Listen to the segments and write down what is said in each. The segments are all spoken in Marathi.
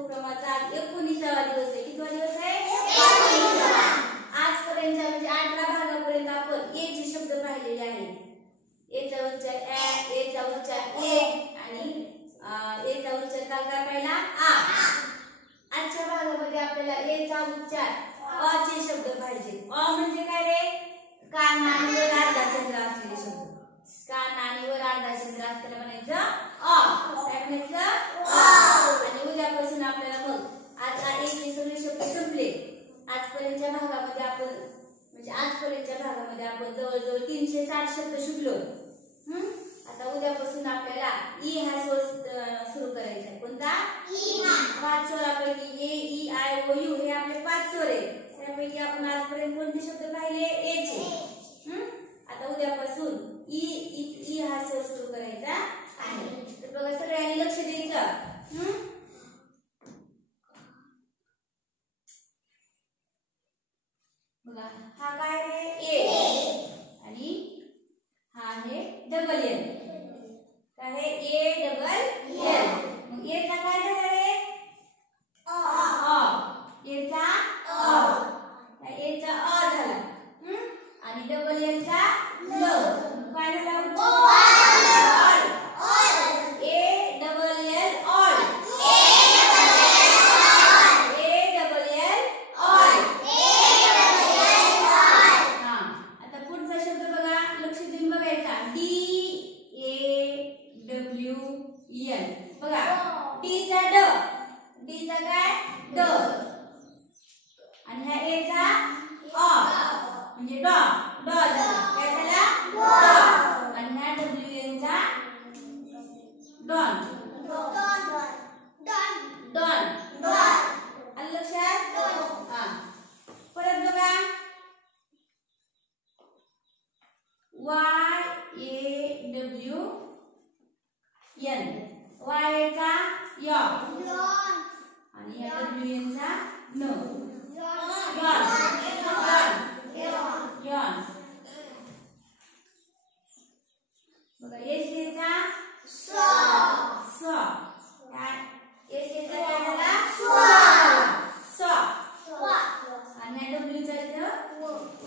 उपक्रमाचा आज 19वा दिवस आहे. कितवा दिवस आहे? 19वा. आजपर्यंत म्हणजे 18 भागापर्यंत आपण ए चे शब्द पाहिलेले आहेत. ए चा उच्चार ए, ए चा उच्चार ए आणि ए चा उच्चार काय पाहिला? आ. आजच्या भागामध्ये आपल्याला ए चा उच्चार अ चे शब्द पाहिजे. अ म्हणजे काय रे? कान आणि वर अर्धा चंद्र असलेले शब्द. कान आणि वर अर्धा चंद्र असलेला म्हणायचं अ. काय म्हणायचं? अ. आणि उद्यापासून आपल्याला मग आज ए चे सगळे शब्द संपले. आजपर्यंतच्या भागामध्ये आपण म्हणजे आजपर्यंतच्या भागामध्ये आपण जवळजवळ 360 शब्द शिकलो. आता उद्यापासून आपल्याला ई हा स्वर सुरू करायचा आहे. कोणता? ई हा. 5 स्वरापैकी ए, ई, आय, ओ, यू हे आपले 5 स्वर आहेत. त्यापैकी आपण आजपर्यंत कोणते शब्द पाहिले? ए चे. आता उद्यापासून ई हा स्वर सुरू करायचा आहे. तर बघा सगळ्यांनी लक्ष द्यायचं. बघा हा काय आहे? ए. आणि हा आहे डबल एल. काय आहे? ए डबल एल. मग ए चा काय झाला रे? अ. ए चा अ. ए चा अ झाला. आणि डबल एल चा ल. काय झाला? ऑल. ए डबल एल ऑल. ए डबल एल ऑल. हा. आता पुढचा शब्द बघा, लक्ष देऊन बघायचा. D A W L. बघा डी चा ड. डी चा काय? ड. आणि ह्या ए चा अ म्हणजे ड. ड झाला. काय झाला? ड. आणि ह्या डब्ल्यू एन चा डॉन. डॉन. आलं लक्षात? हा. परत बघा Y A W N. Y चा य आणि या डब्ल्यू एन चा न. यॉन. बघा एस ए चा स. एस ए चा काय झाला? स. आणि या डब्ल्यू चा इथं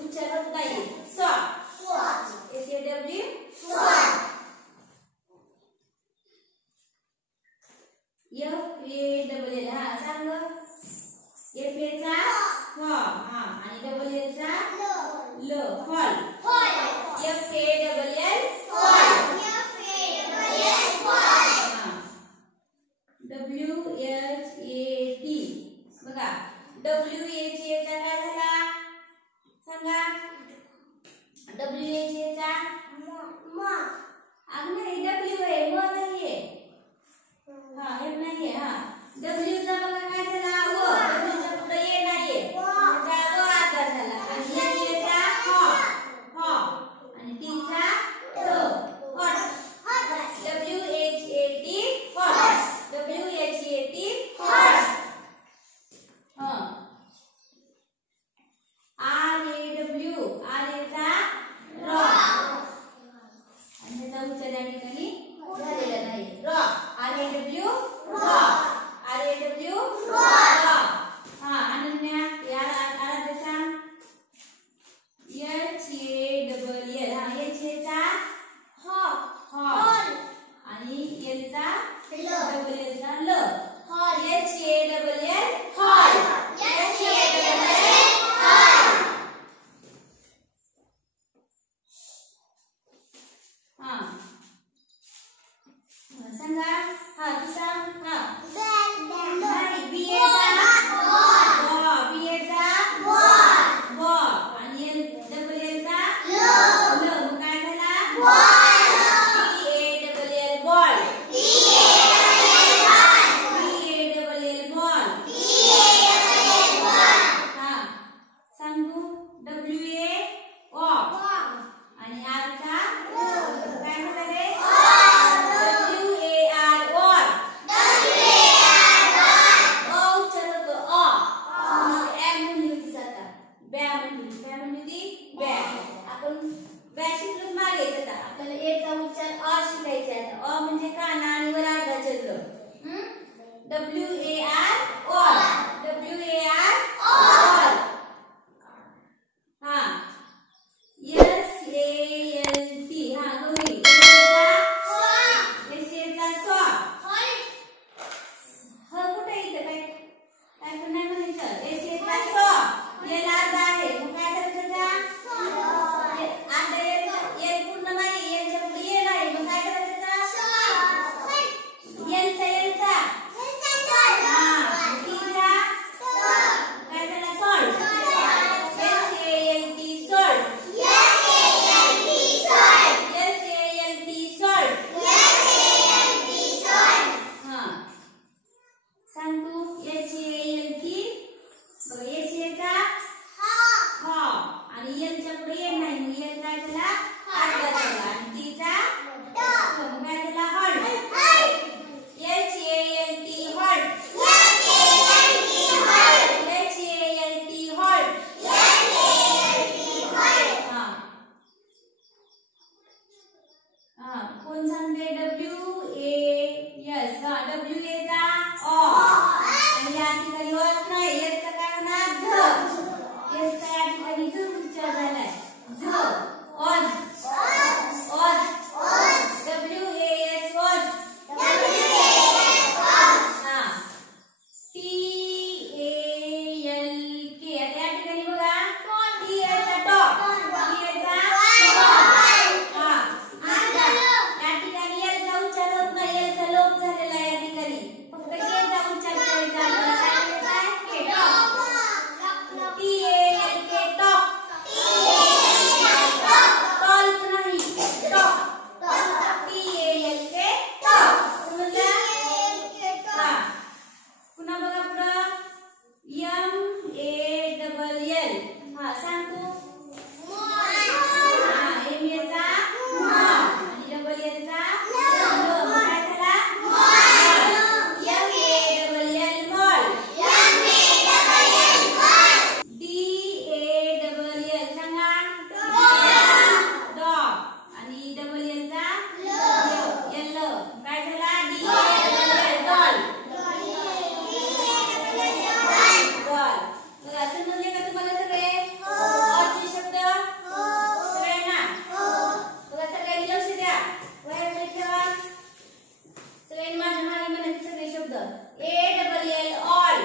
उच्चार होत नाही. स. S A W. F A double L. हा सांग. एफ ए चा ह. हा. आणि डबल एल चा ल. Hall. F A double L hall. W H A T. बघा डब्ल्यू एच ए चा काय झाला? सांगा. डब्ल्यू एच ए चा अग नाही डब्ल्यू आहे म नाहीये. हा एम नाहीये. हा डब्ल्यू चा बघा काय झाला? व. डब्ल्यू चा पुढे ए नाहीये. त्याचा व आधा झाला. आणि एच ए चा ह. आणि टी चा ट. Hot. W H A T hot. W H A T hot. R A W. R A चा र. आणि त्याचा उच्चार या ठिकाणी झालेला नाही. र. आर ए डब्ल्यू र. आर ए डब्ल्यू र. हा. अनन्या या आराध्य सांग. H A double L. हा एच ए चा हॉल. आणि एल चा डबल एल चा ल. H A double L hall. H A double L hall. हा सांगा. हा तू सांग. हा नाही. बी ए चा बी ए चा ब. आणि एल डबल एल चा ल. मग काय झाला? B A double L ball. B A double L ball. हा सांग तू. डब्ल्यू ए ओ. आणि आर चा काय झालं रे? W A R or. अ उच्चार होतो अ. ॲ म्हणली होती आता. बॅ म्हणली. काय म्हणली होती? बॅ. आपण बॅ शिकलो मागे आता. आपल्याला ए चा उच्चार अ शिकायचा आहे. अ म्हणजे काना आणि वर अर्धा चंद्र. डब्ल्यू ए आर कोण सांगते WAS हा WA चा ऑ आणि या ठिकाणी ऑस नाही याचा काय होणार झ याचा या ठिकाणी झ उच्चार झालाय झ ऑज ऑज WAS ऑज हा TALK आता या ठिकाणी बघा T याचा टॉप T याचा हा या ठिकाणी याचा उच्चार होत नाही याचा लोप झालेला आहे या ठिकाणी फक्त केचा उच्चार करायचा आपल्याला काय करायचा टॉप TALK टॉप टॉल्क नाही टॉप TALK टॉप समजलं हा पुन्हा बघा पुढं MALL हा सांग तू हा M याचा आणि डबल याचा काय झाला MALL मॉल DALL सांगा डॉग आणि डबल याचा येल्लो काय झाला DALL डॉल डॉल बघा समजले का तुम्हाला सगळे ऑजचे शब्द सगळ्यांना बघा सगळ्यांनी लक्ष द्या वह्या ठेवा सगळ्यांनी माझ्या मागे म्हणायचे सगळे शब्द ALL all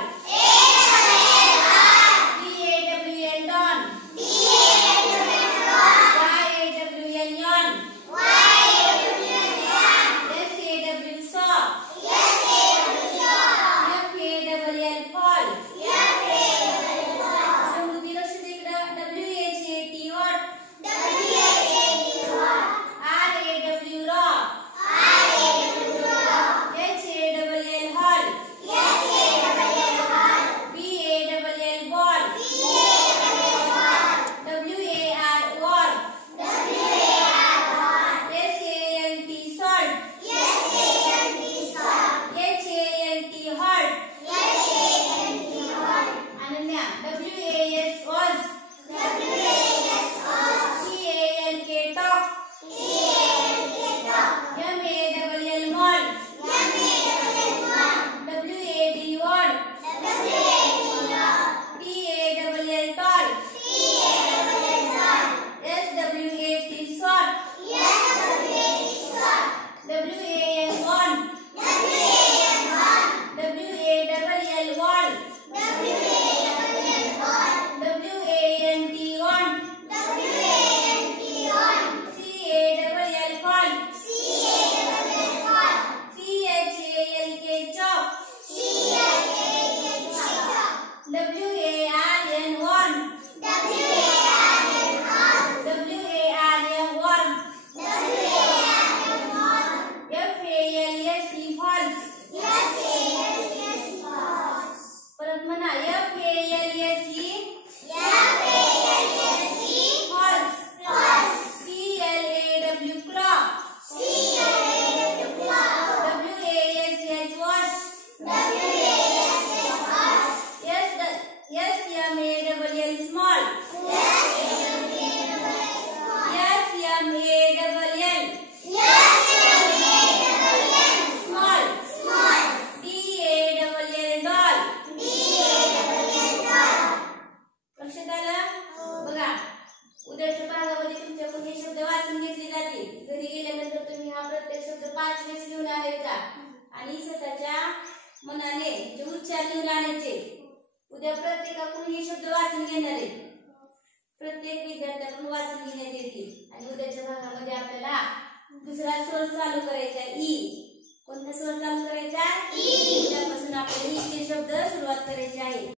DAWN don YAWN Yon SAW सॉ FALL फॉल समृद्धी लक्ष दे इकडं WHAT what RAW rock HALL hall BALL ball WAR war SALT salt HALT halt Ananya WAS was CALK talk MALL mall WAD ward TALL tall SWAT short WAN von WALL wall WANT von CALL call CHALK chop WARN von WARM warm FALSE false परत म्हणा FALSE false CLAW clock WASH wash SMALL small SMALL small DALL doll लक्षात आलं बघा उद्याच्या भागामध्ये तुमच्याकडून हे शब्द वाचून घेतले जातील घरी गेल्यानंतर तुम्ही हा प्रत्येक शब्द 5 वेळेस लिहून आणायचा आणि स्वतःच्या मनाने जे उच्चार लिहून आणायचे उद्या प्रत्येकाकडून हे शब्द वाचून घेणार आहे प्रत्येक विद्यार्थ्याकडून वाचून घेण्यात येतील आणि उद्याच्या भागामध्ये आपल्याला दुसरा स्वर चालू करायचा ई